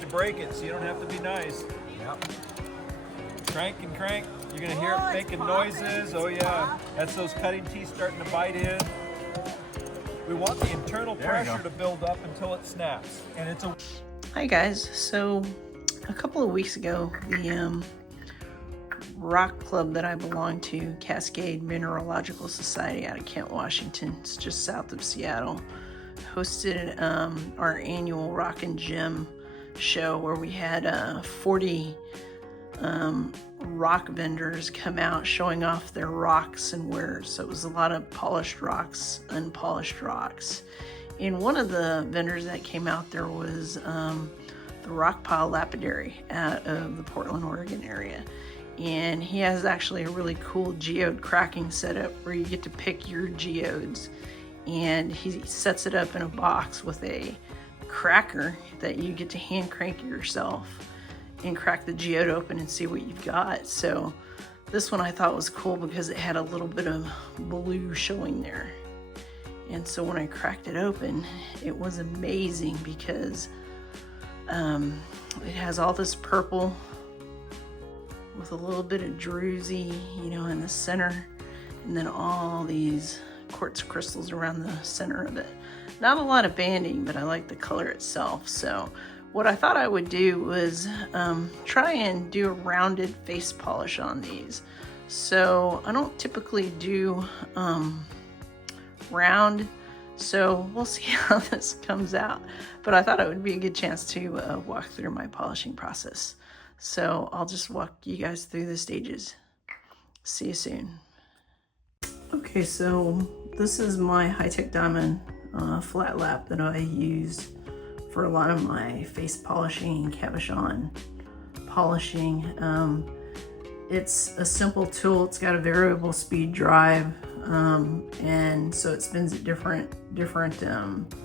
to break it, so you don't have to be nice. Yep. Crank and crank. You're gonna hear it making noises. Oh yeah, that's those cutting teeth starting to bite in. We want the internal pressure to build up until it snaps, and it's a. Hi guys. So a couple of weeks ago, the rock club that I belong to, Cascade Mineralogical Society out of Kent, Washington, it's just south of Seattle, hosted our annual Rockin' Gem show where we had 40 rock vendors come out showing off their rocks and wares. So it was a lot of polished rocks, unpolished rocks. And one of the vendors that came out there was the Rock Pile Lapidary out of the Portland, Oregon area. And he has actually a really cool geode cracking setup where you get to pick your geodes, and he sets it up in a box with a cracker that you get to hand crank yourself and crack the geode open and see what you've got. So this one I thought was cool because it had a little bit of blue showing there. And so when I cracked it open, it was amazing because it has all this purple with a little bit of druzy, in the center, and then all these quartz crystals around the center of it. Not a lot of banding, but I like the color itself. So what I thought I would do was try and do a rounded face polish on these. So I don't typically do round, so we'll see how this comes out. But I thought it would be a good chance to walk through my polishing process. So I'll just walk you guys through the stages. See you soon. Okay, so this is my high-tech diamond flat lap that I use for a lot of my face polishing and cabochon polishing. It's a simple tool. It's got a variable speed drive, and so it spins at different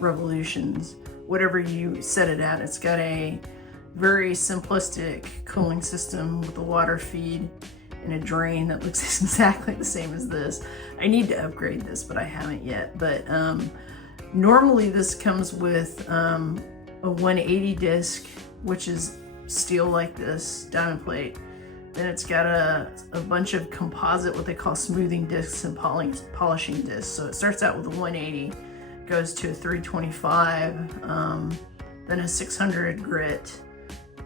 revolutions. Whatever you set it at, it's got a very simplistic cooling system with a water feed and a drain that looks exactly the same as this. I need to upgrade this, but I haven't yet. But normally this comes with a 180 disc, which is steel like this, diamond plate. Then it's got a bunch of composite, what they call smoothing discs and polishing discs. So it starts out with a 180, goes to a 325, then a 600 grit,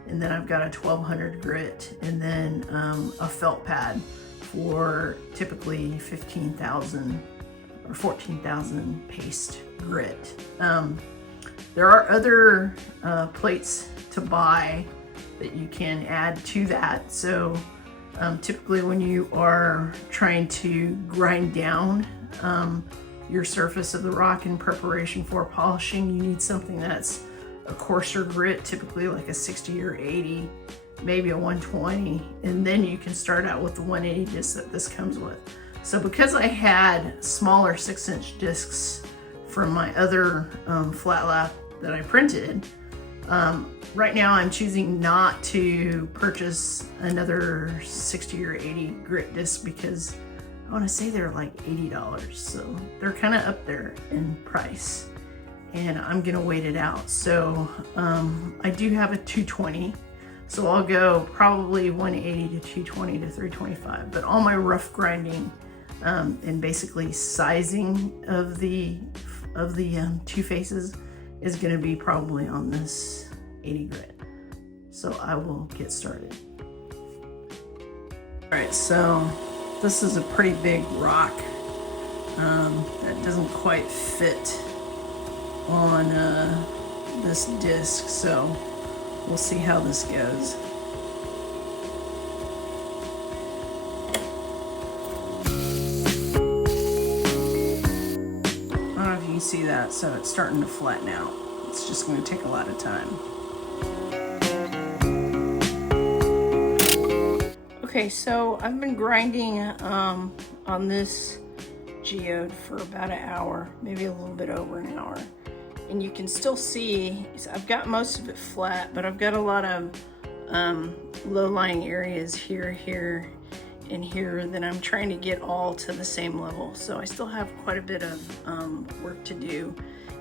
and then I've got a 1200 grit, and then a felt pad for typically 15,000 or 14,000 paste grit. There are other plates to buy that you can add to that. So typically when you are trying to grind down your surface of the rock in preparation for polishing, you need something that's a coarser grit, typically like a 60 or 80, maybe a 120, and then you can start out with the 180 disc that this comes with. So because I had smaller 6-inch discs from my other flat lap that I printed, right now I'm choosing not to purchase another 60 or 80 grit disc because I want to say they're like $80, so they're kind of up there in price, and I'm gonna wait it out. So I do have a 220, so I'll go probably 180 to 220 to 325, but all my rough grinding and basically sizing of the two faces is gonna be probably on this 80 grit. So I will get started. All right, so this is a pretty big rock that doesn't quite fit on this disc, so we'll see how this goes. I don't know if you can see that, so it's starting to flatten out. It's just going to take a lot of time. Okay, so I've been grinding on this geode for about an hour, maybe a little bit over an hour. And you can still see, I've got most of it flat, but I've got a lot of low-lying areas here, here, and here that I'm trying to get all to the same level. So I still have quite a bit of work to do.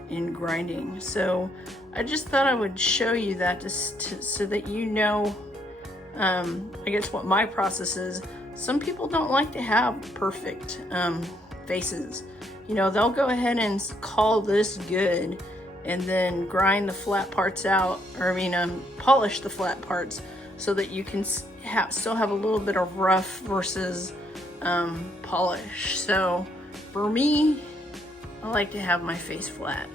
in grinding. So I just thought I would show you that so that you know, I guess what my process is. Some people don't like to have perfect faces. You know, they'll go ahead and call this good and then grind the flat parts out, or polish the flat parts so that you can still have a little bit of rough versus polish. So for me, I like to have my face flat.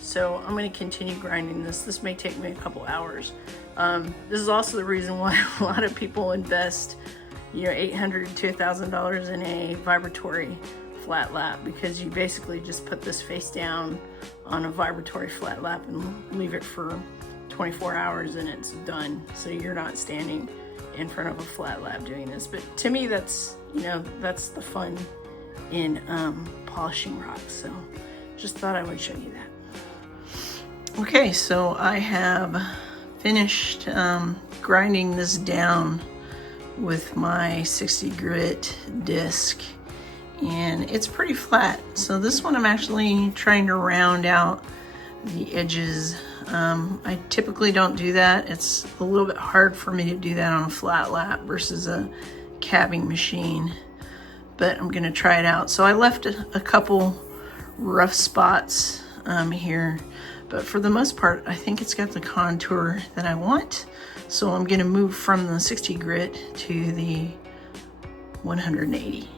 So I'm going to continue grinding this. This may take me a couple hours. This is also the reason why a lot of people invest, $800 to $1,000 in a vibratory flat lap, because you basically just put this face down on a vibratory flat lap and leave it for 24 hours and it's done. So you're not standing in front of a flat lap doing this. But to me, that's that's the fun in polishing rocks. So just thought I would show you that. Okay, so I have finished grinding this down with my 60 grit disc, and it's pretty flat. So this one I'm actually trying to round out the edges. I typically don't do that. It's a little bit hard for me to do that on a flat lap versus a cabbing machine, but I'm gonna try it out. So I left a couple rough spots here, but for the most part, I think it's got the contour that I want. So I'm gonna move from the 60 grit to the 180.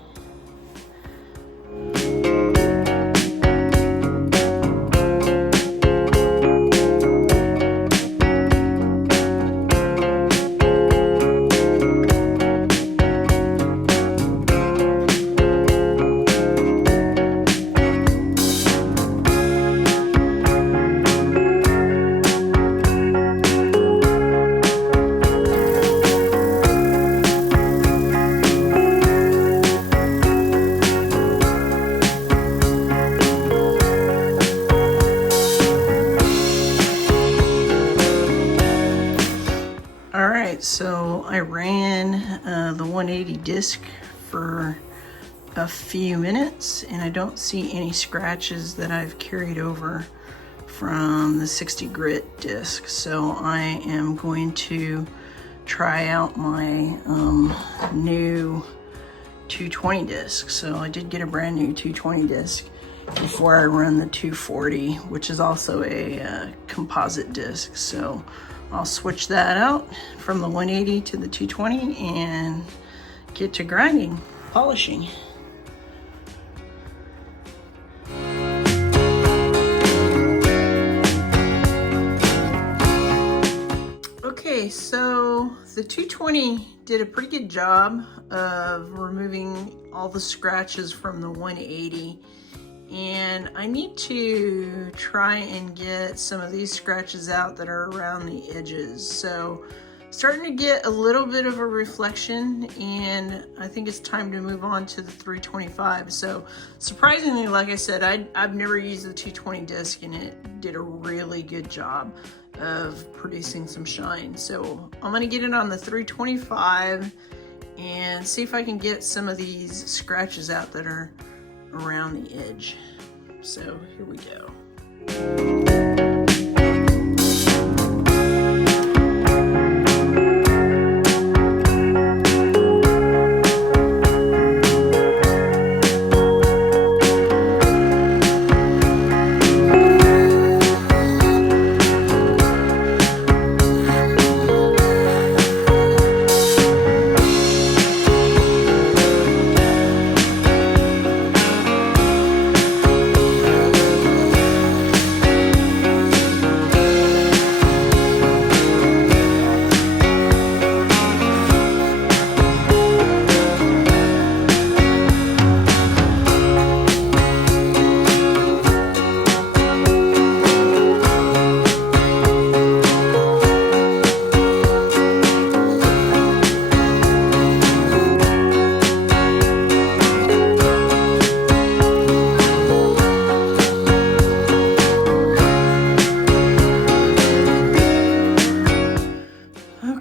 So I ran the 180 disc for a few minutes, and I don't see any scratches that I've carried over from the 60 grit disc. So I am going to try out my new 220 disc. So I did get a brand new 220 disc before I run the 240, which is also a composite disc. So I'll switch that out from the 180 to the 220 and get to grinding, polishing. Okay, so the 220 did a pretty good job of removing all the scratches from the 180. And I need to try and get some of these scratches out that are around the edges. So starting to get a little bit of a reflection, and I think it's time to move on to the 325. So surprisingly, like I said, I've never used the 220 disc, and it did a really good job of producing some shine. So I'm gonna get it on the 325 and see if I can get some of these scratches out that are around the edge. So here we go.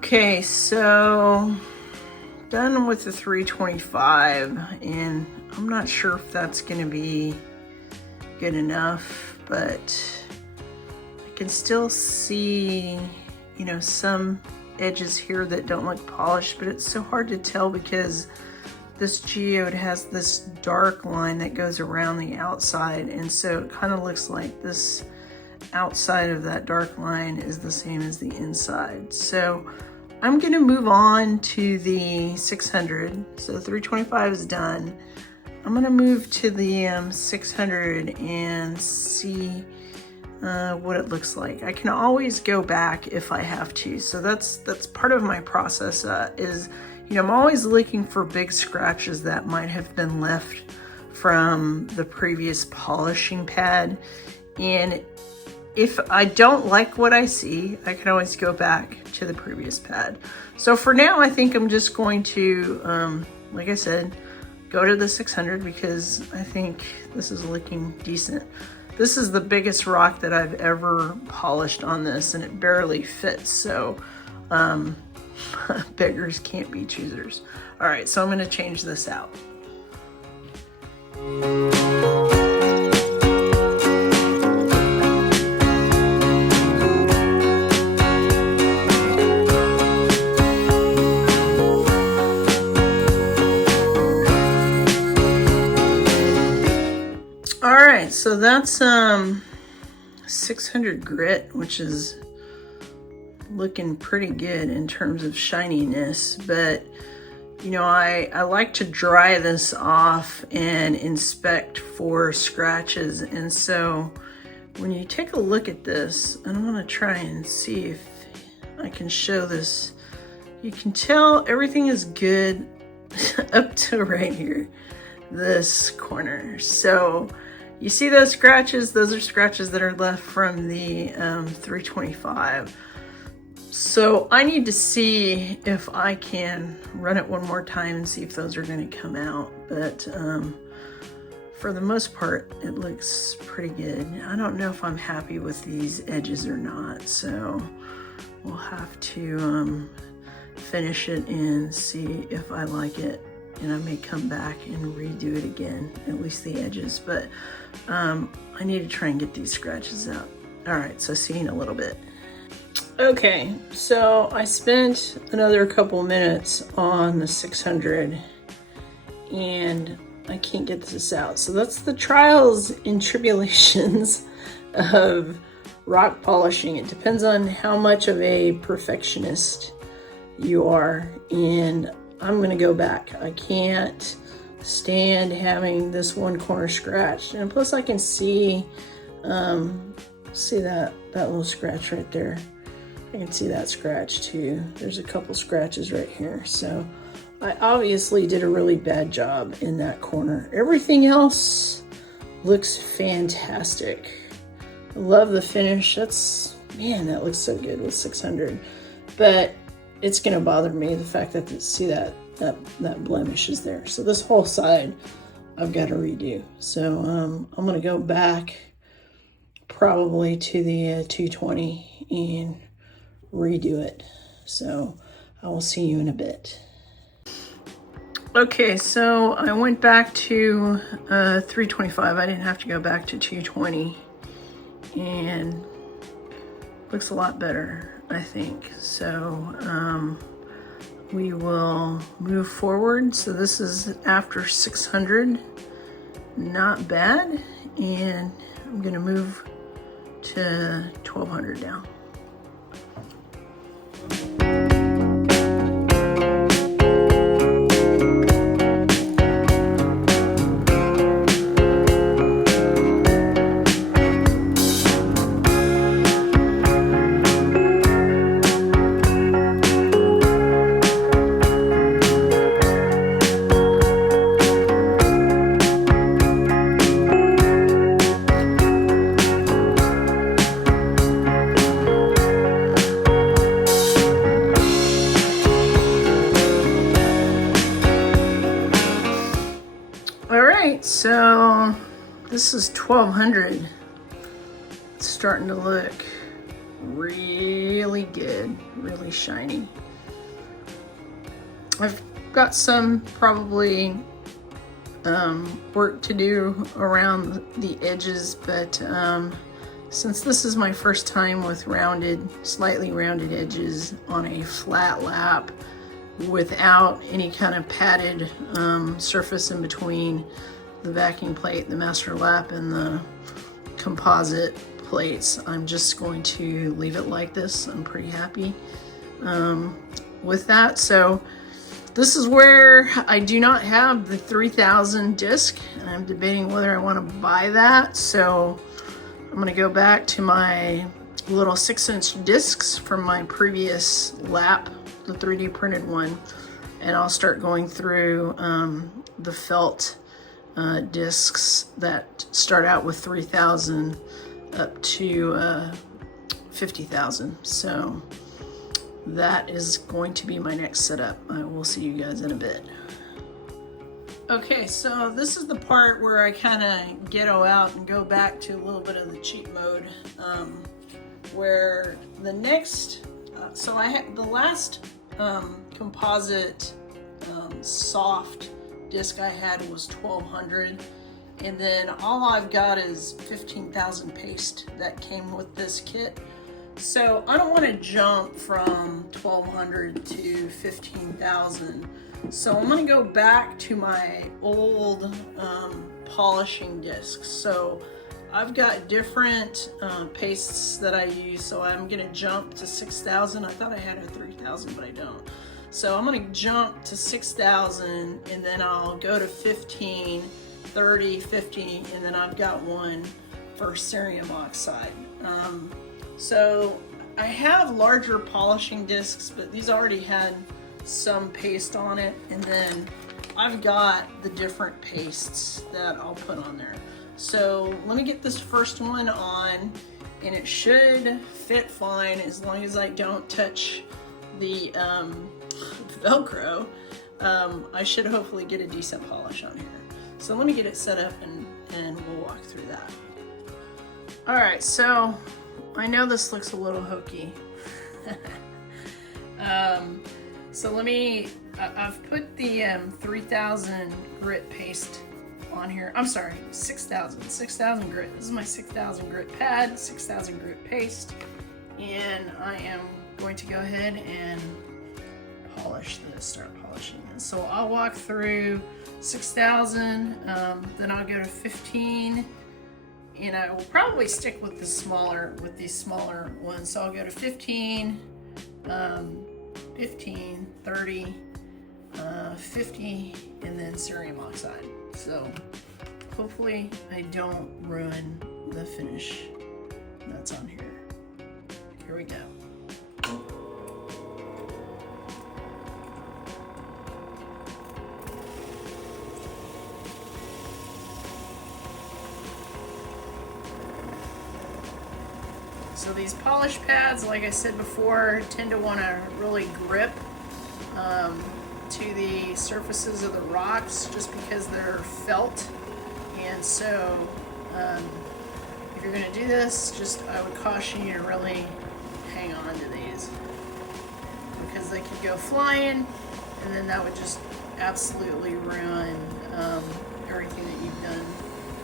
Okay, so done with the 325, and I'm not sure if that's going to be good enough, but I can still see, you know, some edges here that don't look polished, but it's so hard to tell because this geode has this dark line that goes around the outside, and so it kind of looks like this outside of that dark line is the same as the inside. So I'm gonna move on to the 600. So 325 is done. I'm gonna move to the 600 and see what it looks like. I can always go back if I have to. So that's part of my process is, you know, I'm always looking for big scratches that might have been left from the previous polishing pad. And if I don't like what I see, I can always go back to the previous pad. So for now, I think I'm just going to, like I said, go to the 600 because I think this is looking decent. This is the biggest rock that I've ever polished on this, and it barely fits. So beggars can't be choosers. All right, so I'm gonna change this out. All right, so that's 600 grit, which is looking pretty good in terms of shininess, but you know, I like to dry this off and inspect for scratches. And so when you take a look at this, and I'm gonna try and see if I can show this, you can tell everything is good up to right here, this corner. So you see those scratches? Those are scratches that are left from the 325. So I need to see if I can run it one more time and see if those are going to come out. But for the most part, it looks pretty good. I don't know if I'm happy with these edges or not. So we'll have to finish it and see if I like it. And I may come back and redo it again, at least the edges. But I need to try and get these scratches out. All right, so see you in a little bit. Okay, so I spent another couple minutes on the 600 and I can't get this out. So that's the trials and tribulations of rock polishing. It depends on how much of a perfectionist you are, and I'm gonna go back. I can't stand having this one corner scratched, and plus I can see that little scratch right there. I can see that scratch too. There's a couple scratches right here. So I obviously did a really bad job in that corner. Everything else looks fantastic. I love the finish. Man, that looks so good with 600. But it's gonna bother me, the fact that, see that blemish is there. So this whole side I've got to redo. So I'm gonna go back probably to the 220 and redo it. So I will see you in a bit. Okay, so I went back to 325. I didn't have to go back to 220, and looks a lot better, I think. So we will move forward. So this is after 600, not bad. And I'm gonna move to 1200 now. So this is 1200. It's starting to look really good, really shiny. I've got some probably work to do around the edges, but since this is my first time with slightly rounded edges on a flat lap without any kind of padded surface in between the backing plate, the master lap, and the composite plates, I'm just going to leave it like this. I'm pretty happy with that. So this is where I do not have the 3000 disc, and I'm debating whether I want to buy that. So I'm going to go back to my little 6-inch discs from my previous lap, the 3D printed one, and I'll start going through the felt discs that start out with 3000 up to 50,000. So that is going to be my next setup. I will see you guys in a bit. Okay, so this is the part where I kind of ghetto out and go back to a little bit of the cheat mode, where the next, so I had the last composite soft disc I had was 1200, and then all I've got is 15,000 paste that came with this kit. So I don't want to jump from 1200 to 15,000. So I'm going to go back to my old polishing discs. So I've got different pastes that I use. So I'm going to jump to 6,000. I thought I had a 3,000, but I don't. So I'm going to jump to 6,000, and then I'll go to 15, 30, 50, and then I've got one for cerium oxide. So I have larger polishing discs, but these already had some paste on it, and then I've got the different pastes that I'll put on there. So let me get this first one on, and it should fit fine as long as I don't touch the Velcro. I should hopefully get a decent polish on here. So let me get it set up and we'll walk through that. All right, so I know this looks a little hokey. So I've put the 3000 grit paste on here. I'm sorry, 6,000 grit. This is my 6,000 grit pad, 6,000 grit paste, and I am going to go ahead and start polishing this. So I'll walk through 6,000, then I'll go to 15, and I will probably stick with these smaller ones. So I'll go to 15, 15, 30, 50, and then cerium oxide. So hopefully I don't ruin the finish that's on here. Here we go. So these polish pads, like I said before, tend to want to really grip to the surfaces of the rocks just because they're felt. And so if you're going to do this, I would caution you to really hang on to these, because they could go flying, and then that would just absolutely ruin everything that you've done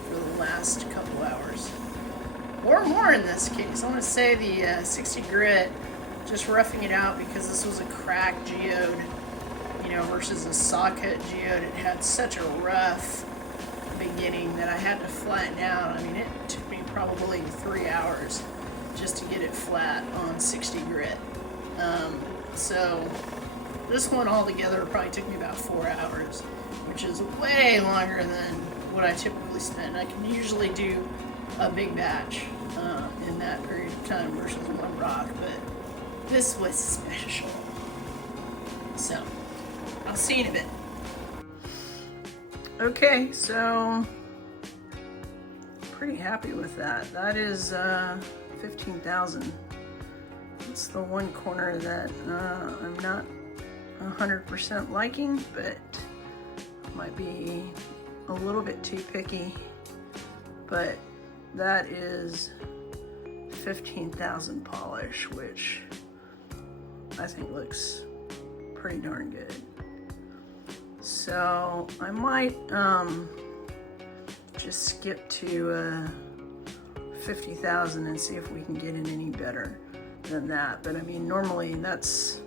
for the last couple hours. Or more in this case. I want to say the 60 grit, just roughing it out because this was a cracked geode, versus a saw cut geode. It had such a rough beginning that I had to flatten out. I mean, it took me probably 3 hours just to get it flat on 60 grit. So this one altogether probably took me about 4 hours, which is way longer than what I typically spend. I can usually do a big batch in that period of time versus one rock, but this was special. So I'll see you in a bit. Okay, so pretty happy with that. That is 15,000. It's the one corner that I'm not 100% liking, but might be a little bit too picky, but that is 15,000 polish, which I think looks pretty darn good. So I might just skip to 50,000 and see if we can get it any better than that. But I mean, normally that's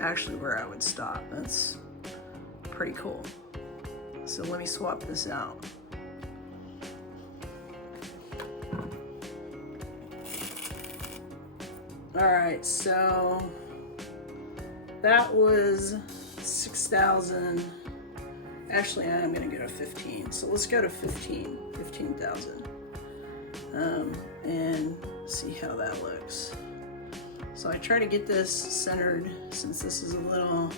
actually where I would stop. That's pretty cool. So let me swap this out. All right, so that was 6,000. Actually, I'm gonna go to 15. So let's go to 15,000. And see how that looks. So I try to get this centered since this is a little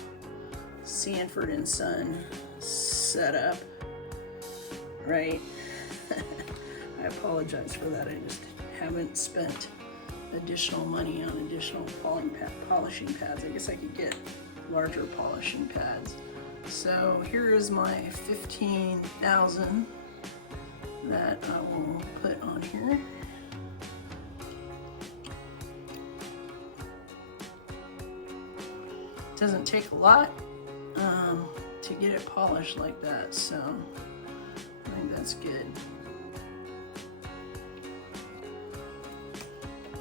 Sanford and Son setup, right? I apologize for that. I just haven't spent additional money on additional polishing pads. I guess I could get larger polishing pads. So here is my 15,000 that I will put on here. It doesn't take a lot to get it polished like that, so I think that's good.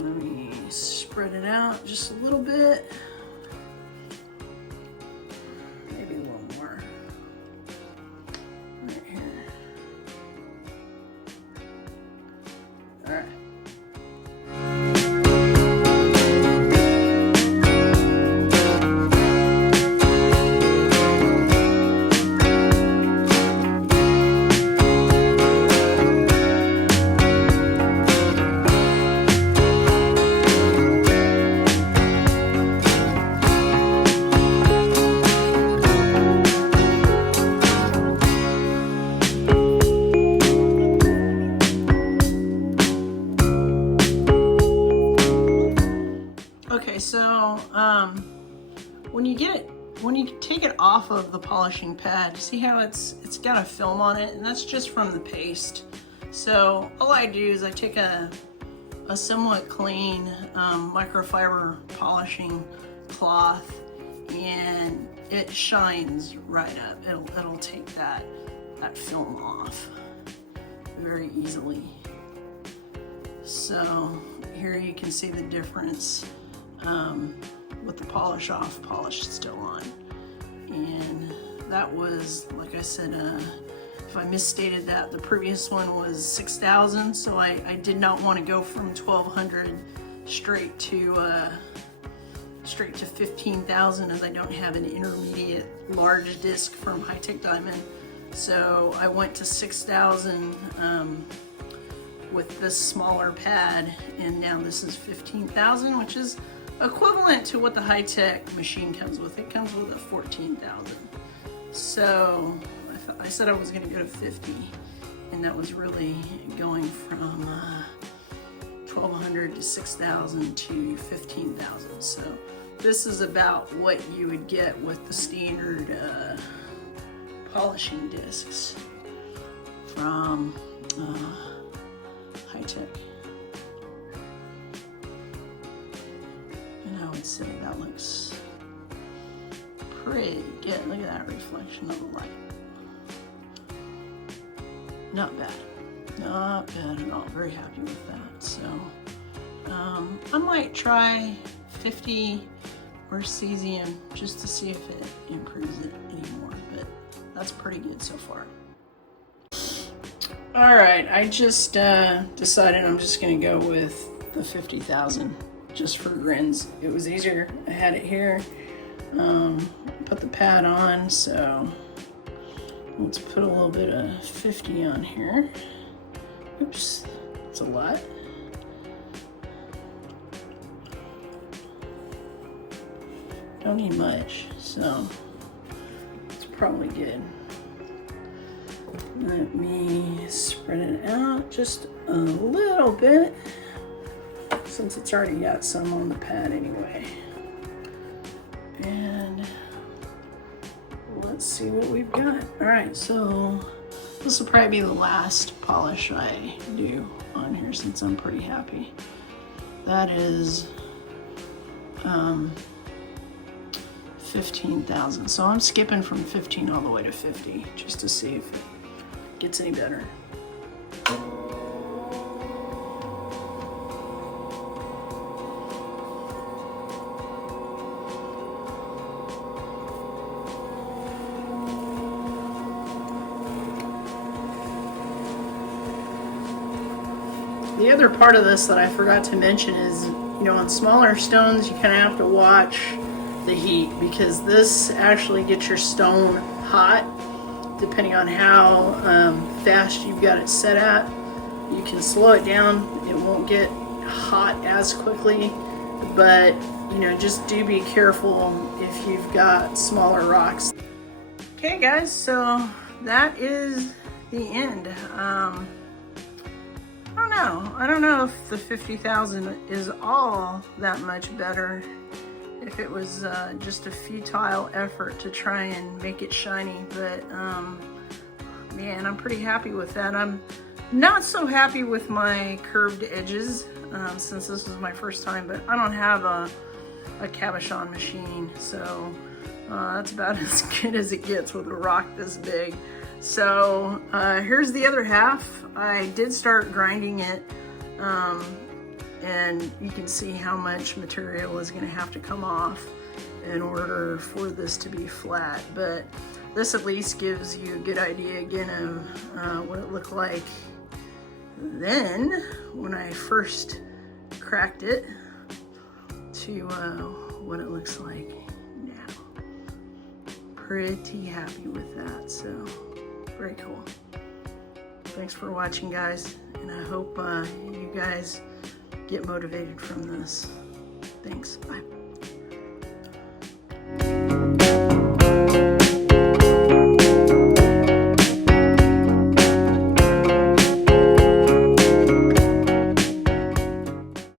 Let me spread it out just a little bit. Maybe a little more. Right here. All right. Okay, so when you take it off of the polishing pad, see how it's got a film on it, and that's just from the paste. So all I do is I take a somewhat clean microfiber polishing cloth, and it shines right up. It'll take that film off very easily. So here you can see the difference with the polish off, polish still on. And that was, like I said, if I misstated that, the previous one was 6,000, so I did not want to go from 1,200 straight to 15,000, as I don't have an intermediate large disc from High Tech Diamond. So I went to 6,000 with this smaller pad, and now this is 15,000, which is equivalent to what the High Tech machine comes with. It comes with a 14,000. So I said I was going to go to 50, and that was really going from 1,200 to 6,000 to 15,000. So this is about what you would get with the standard polishing discs from High Tech. And I would say that looks pretty good. Look at that reflection of the light. Not bad. Not bad at all. Very happy with that. So I might try 50 or cesium just to see if it improves it anymore, but that's pretty good so far. All right, I just decided I'm just gonna go with the 50,000 just for grins. It was easier. I had it here. Put the pad on, so let's put a little bit of 50 on here. Oops, that's a lot. Don't need much, so it's probably good. Let me spread it out just a little bit, since it's already got some on the pad anyway. And let's see what we've got. All right, so this will probably be the last polish I do on here, since I'm pretty happy. That is 15,000. So I'm skipping from 15 all the way to 50 just to see if it gets any better. The other part of this that I forgot to mention is, you know, on smaller stones, you kind of have to watch the heat, because this actually gets your stone hot depending on how fast you've got it set at. You can slow it down, it won't get hot as quickly, but you know, just do be careful if you've got smaller rocks. Okay guys, so that is the end. I don't know if the 50,000 is all that much better, if it was just a futile effort to try and make it shiny, but man, I'm pretty happy with that. I'm not so happy with my curved edges since this was my first time, but I don't have a cabochon machine, so that's about as good as it gets with a rock this big. So here's the other half. I did start grinding it, and you can see how much material is going to have to come off in order for this to be flat, but this at least gives you a good idea again of what it looked like then when I first cracked it to what it looks like now. Pretty happy with that, so very cool. Thanks for watching, guys, and I hope you guys get motivated from this. Thanks, bye.